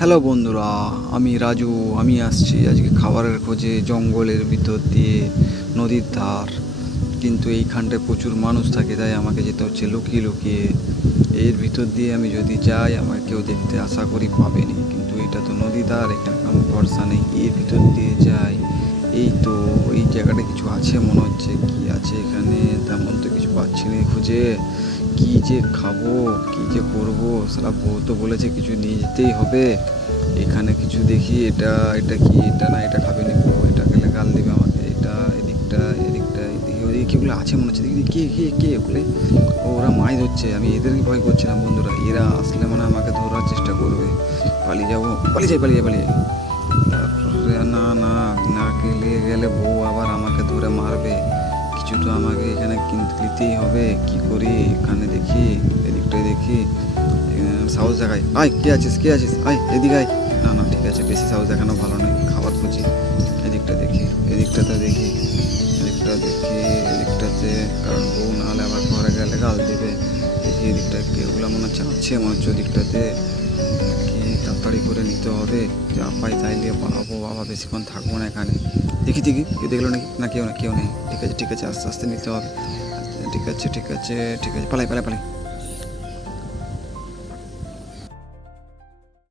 Hello বন্ধুরা, আমি রাজু। আমি আসছি আজকে খাবারের খোঁজে জঙ্গলের ভিতর দিয়ে, নদীর ধার। কিন্তু এইখানটায় প্রচুর মানুষ থাকে, তাই আমাকে যেতে হচ্ছে লুকিয়ে লুকিয়ে। এর ভিতর দিয়ে আমি যদি যাই, আমাকে কেউ দেখতে আশা করি পাবেনি, কিন্তু এটা তো নদী ধার, এখানে কোনো ভরসা নেই। এর ভিতর দিয়ে যাই, এই তো এই জায়গাটা কিছু আছে মনে হচ্ছে। কি আছে এখানে? তেমন তো কিছু পাচ্ছি না খুঁজে। কি যে খাবো, কি যে করবো, সারা বউ তো বলেছে কিছু নিয়ে যেতেই হবে। এখানে কিছু দেখি, এটা এটা কি? এটা না, এটা খাবে নি বউ, এটা খেলে গাল দিবে আমাকে। এটা এদিকটা এদিকটা এদিকে ওদিকে কিগুলো আছে মনে হচ্ছে। দেখি কে কে কে ওগুলো। ওরা মাছ ধরছে, আমি এদেরকে ভয় করছিলাম বন্ধুরা। এরা আসলে মানে আমাকে ধরার চেষ্টা করবে। পালিয়ে যাবো, পালিয়ে যাই। তারপরে না না, না গেলে বউ আবার আমাকে ধরে মারবে। কিছু তো আমাকে এখানে কিনতে নিতেই হবে। কি করি? এখানে দেখি, এদিকটায় দেখি, সাহস দেখাই। আয়, কে আছিস আয়, এদিকে আয়। না না, ঠিক আছে, বেশি সাহস দেখানো ভালো নয়। খাবার খুঁজি। এদিকটা দেখি, এদিকটাতে দেখি, এদিকটাতে, কারণ বউ না হলে আবার ঘরে গেলে গাল দেবে। দেখি এদিকটা কেউগুলো মনে হচ্ছে আছে, মনে হচ্ছে ওদিকটাতে। কি তাড়াতাড়ি করে নিতে হবে, যা পাই তাই নিয়ে পালাবো। বাবা বেশিক্ষণ থাকবো না এখানে। দেখি কেউ দেখলো নাকি? না, কেউ নেই। ঠিক আছে, আস্তে আস্তে নিতে হবে। ঠিক আছে, পালাই।